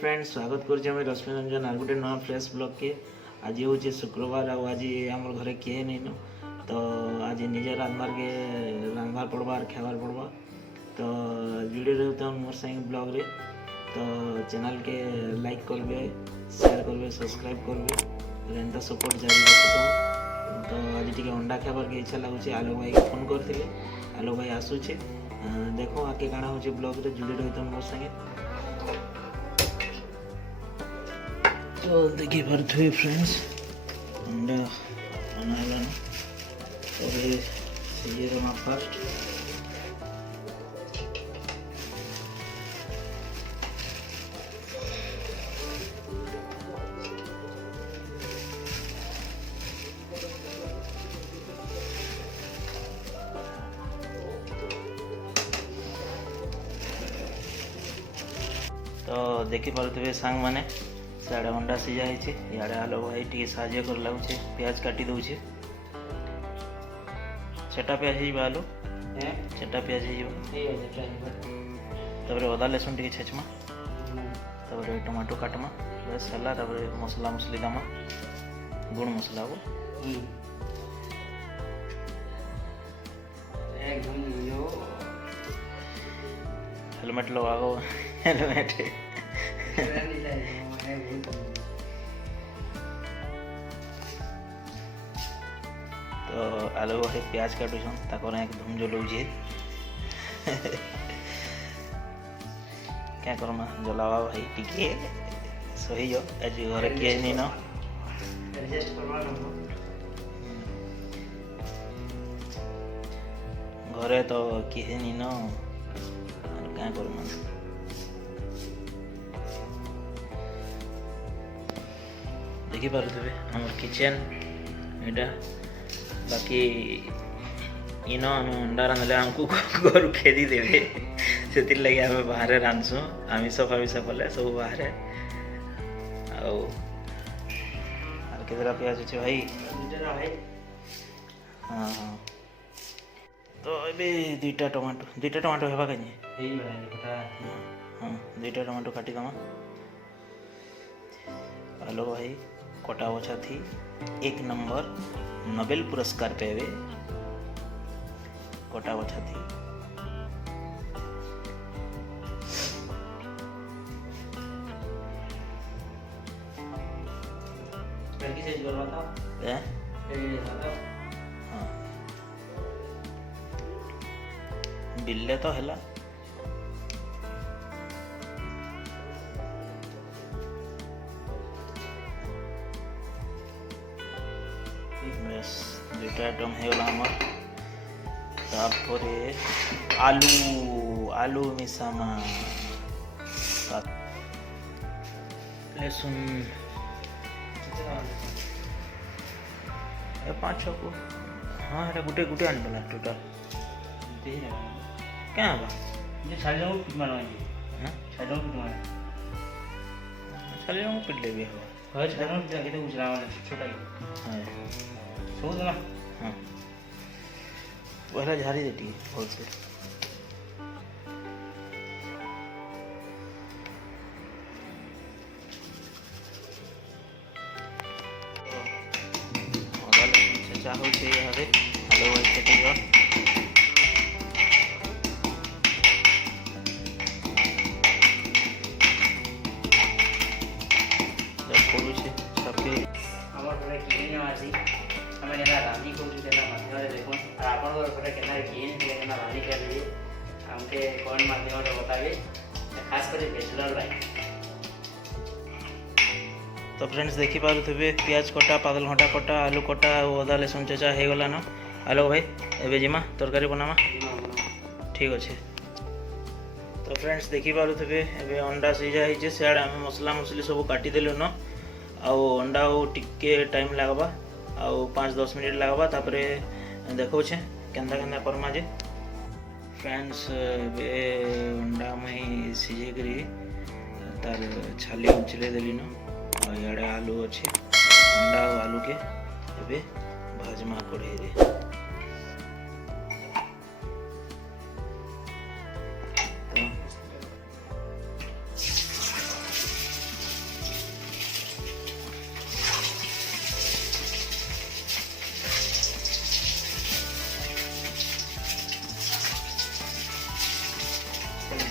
Friends स्वागत करुचे रश्मि Ranjan are गोटे नया फ्रेश ब्लॉग के। आज हूँ शुक्रवार आज आम घर किए नहीं न तो आज निजे रांधबार के रांधबार पड़वा खाबार पड़वा तो जुड़े रहते मोर संग ब्लॉग रे। तो चैनल के लाइक करबे, शेयर करबे, सब्सक्राइब करबे, एंता सपोर्ट जारी रखता। तो आज टी अंडा खाबार के इच्छा लगुच। आलोक भाई के फोन करते, आलोक भाई आसूचे देखो आके काଣା हो ब्लॉग रे जुड़े रहते मोर संगे। तो देखिए पारे फ्रेंड्स अंडा बनाला और ये रमा फर्स्ट तो देखी पारे सांग माने साढ़े अंडा सीझा है। इे आलो भाई टी साजे कर लगुचे प्याज काटी दौचे छटा प्याज हो आलू छटा प्याज हो अदा लसुन टी छेचमा टमाटो काटमा बस सला मसला मसली दामा गुण मसला वो हेलमेट लगाओ हेलमेट तो आलू भाई प्याज काटुछन ताकर एक धुम जलाउछे क्या करमा जलावा भाई टिके सही जो आज घर किए नहीं न एडजस्ट करवा घरे तो किए नहीं न क्या करमा। देखी पारे आम किचेन यहाँ बाकी इन अंडा रांधले आमको घर खेदी देवे से लगे आम बाहर रांधसु आमिष फामिष कले सब बाहर आतरा प्याज अच्छे भाई हाँ हाँ। तो ये दुईटा टमाटो हेबा कहीं हाँ दुईटा टमाटो काटिदमा। आलो भाई कटा बछा थी एक नंबर नोबेल पुरस्कार पेवे कटा बछा थी। हाँ बिल्ले तो हैला बस दुईटा आइटम होगा तापरे आलू आलू मिसामा लसुन 5-6 को हाँ है गुटे गुटे आनला टोटाल क्या बा छाड़ी जाऊँ पिट मारवा हाँ छाड़ी जाऊँ पिट मार छाड़ी जाऊँ पिट ले भी हो छाड़ी जाऊँ पिट के तो उजला छोटा हाँ सो देना हाँ पहला झाड़ी देती है बहुत से चाहो हमें आलू भाई छेटिया सबके रानी को देखो आपरे के रानी चाहिए हमके कौन माध्यम बताइए खास कर बैचलर लाइफ। तो फ्रेंड्स देखी पारे प्याज कटा पागल घंटा कटा आलू कटा और अदा लसुन चेचा हो गला न। आलो भाई एवं जिमा तरकारी बनामा ठीक अच्छे। तो फ्रेंड्स देखी पारे अंडा सीझा है सियाड़े आम मसला मसली सब काटिदेलु न अंडा टिके टाइम लगवा आ 5-10 मिनट लगवा तापरे देखो केन्दा केन्दा करमा जे फ्रेंड्स अंडा मई सीझे करी तार छाली उछले देली न इे आलू अच्छे अंडा और आलू के ए भाजमा कढ़ाई रे।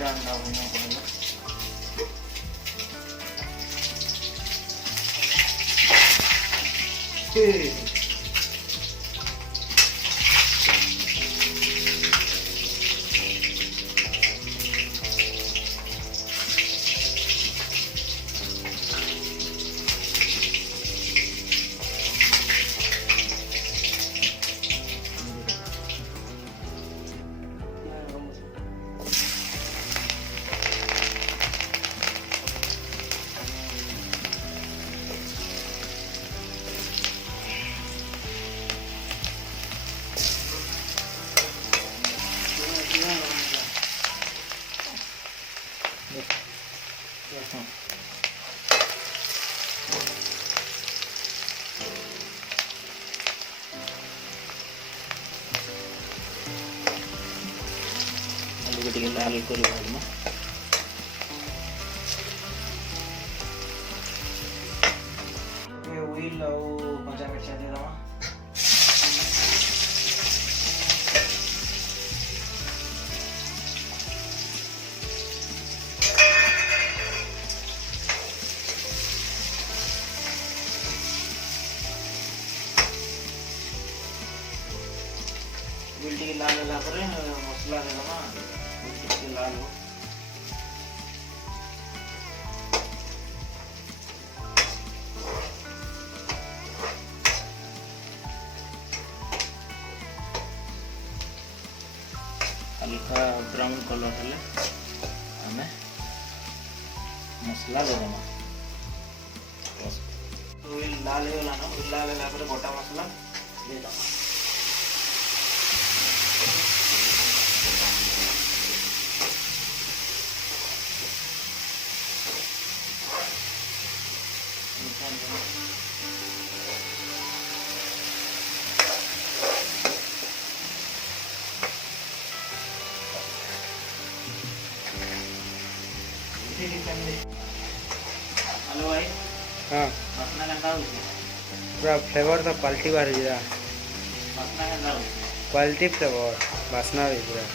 अंडा भुना पड़ेगा। आलू के लाल कर व्हील और कंचा मिर्चा दे दवा। व्हील टी लाल होला पर मसला दे दवा। व्हील लाल हो हल्का ब्राउन कलर हेले आमे मसला दे दमा। व्हील लाल होला ना, व्हील लाल होला पर गोटा मसला दे दमा। हेलो भाई। हाँ मसला केनता होछि? पूरा फ्लेवर तो क्वालिटी बाहर जीरा। मसला केनता होछि? क्वालिटी फ्लेवर बासना भी पूरा।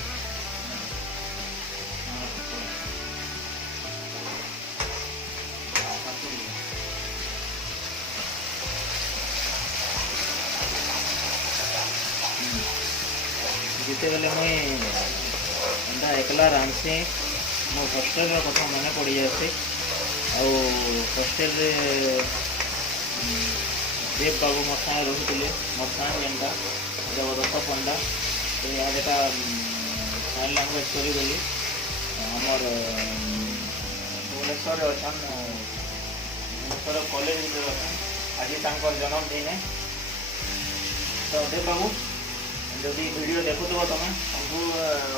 जिते बेले मुई एंता एकला रांधसी मो हॉस्टेल कथा मन पड़ जाए। हॉस्टेल देव बाबू मोर सागे रही मोर साग जेनटा जबरदस्त पंडा तो यहाँ साइन लांगुएज करी बोली आमर भुवनेश्वर अच्छा भुवनेश्वर कॉलेज आज जन्मदिन तो देव बाबू जदि वीडियो देखुव तुम तुमको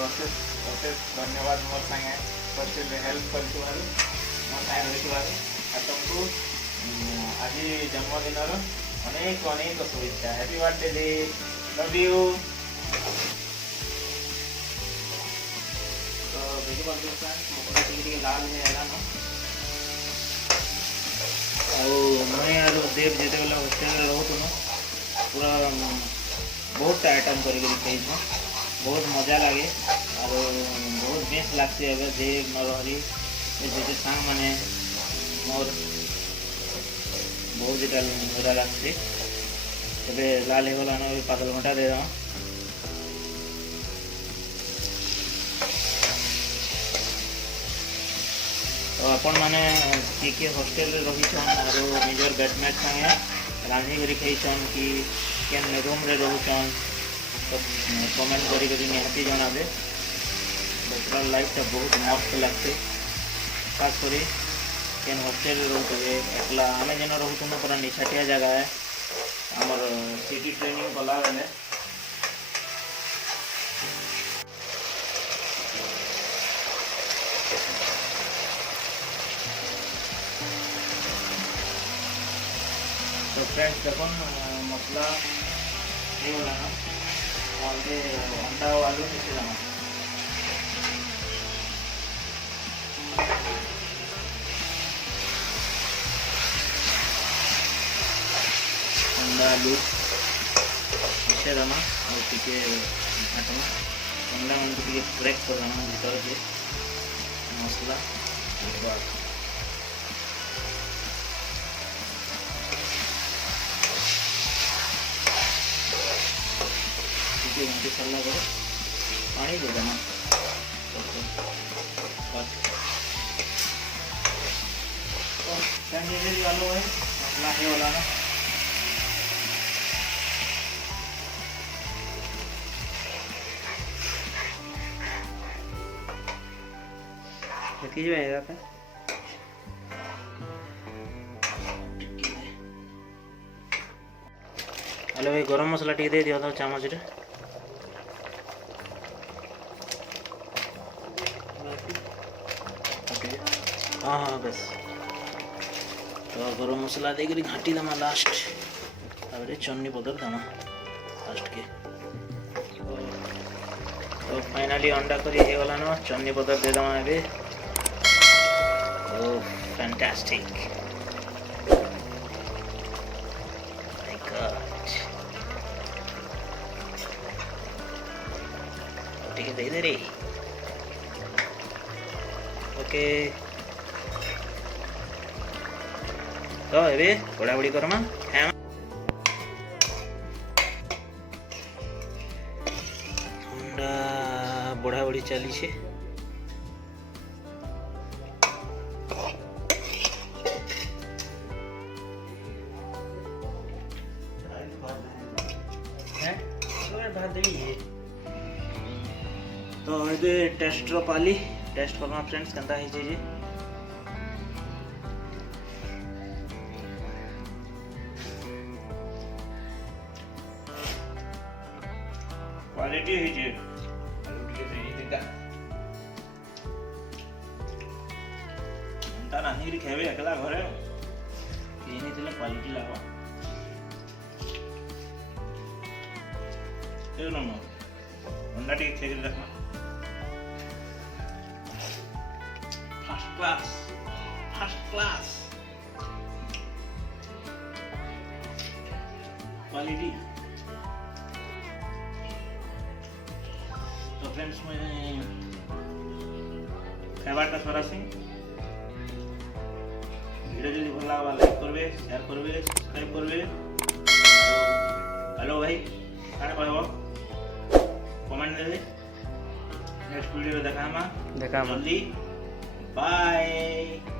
अशेष अशेष धन्यवाद मोर सागे हॉस्टेल हेल्प कर मोर सागे रही तुमको आज जन्मदिन अनेक अनेक शुभेच्छा। Happy birthday day, love you. तो देखिए फ्रेंड्स लाल है ना मुई आर देव जिते बेले हॉस्टेल रोतुन पूरा बहुत आइटम करके खाइछुँ, बहुत मजा लगे और बहुत बेस्ट लगसी। एवं देव नरहरी जो सांग मैंने मोर बहुत इटा मजा लगसी। तबे लाल होगला ना पातल घंटा दे दमा। तो आपण मैंने किए हॉस्टेल रहीछन और निजर बेडमेट संगे रांधी कर खाइछन कि केन रूम रे रोचन तो कमेंट करी निहाती जनाबे। पूरा लाइफ बहुत मस्त लगते खास करी केन हॉस्टेल रोते एकला आमे जेन रोतुन पूरा निछाटिया जगह है आमर सिटी ट्रेनिंग कला बेले तो फ्रेंड्स देखो मसला ये अंडा और आलू मिसे जाना अंडा आलू मिसे देना और टिके घाटना अंडा मन टिके क्रैक कर देना भीतर के मसला बस ଟିକେ ଘାଣ୍ଟି ସାରିଲା ପରେ ପାଣି ଦେଇଦେମା ଆଲୁ ଭାଇ ମସଲା ହେଇଗଲାନ ଏତିକି ଯିବା ଏଇଟା ପାଇଁ ଆଲୁ ଭାଇ ଗରମ ମସଲା ଟିକେ ଦେଇଦିଅ ତ ଚାମଚରେ हाँ हाँ बस तो गरम मसला देकर घाटी दमा लास्ट तापर चन्नी पदर दमा लास्ट के तो फाइनली अंडा करी हो गला न चन्नी पदर दे दमा एबे ओ फैंटास्टिक माय गॉड ठीक है दे रे ओके तो एबे बड़ा बड़ी करमा है अंडा बड़ा बड़ी चली छे तो एबे टेस्ट रो पाली टेस्ट करमा फ्रेंड्स केनता हे जे क्वालिटी है जे आलू टिके से ये का अंता नाही रे खेबे एकला घरे एनी तले क्वालिटी लागो ए नो नो अंडा टिके खेके देखना फर्स्ट क्लास क्वालिटी तो फ्रेंड्स मैं खाइबाटा सरा सिंह वीडियो जल्दी भल लगा लाइक करबे शेयर करबे सब्सक्राइब करबे हेलो भाई काने कहबो कमेंट देबे नेक्स्ट वीडियो देखामा देखा जल्दी बाय।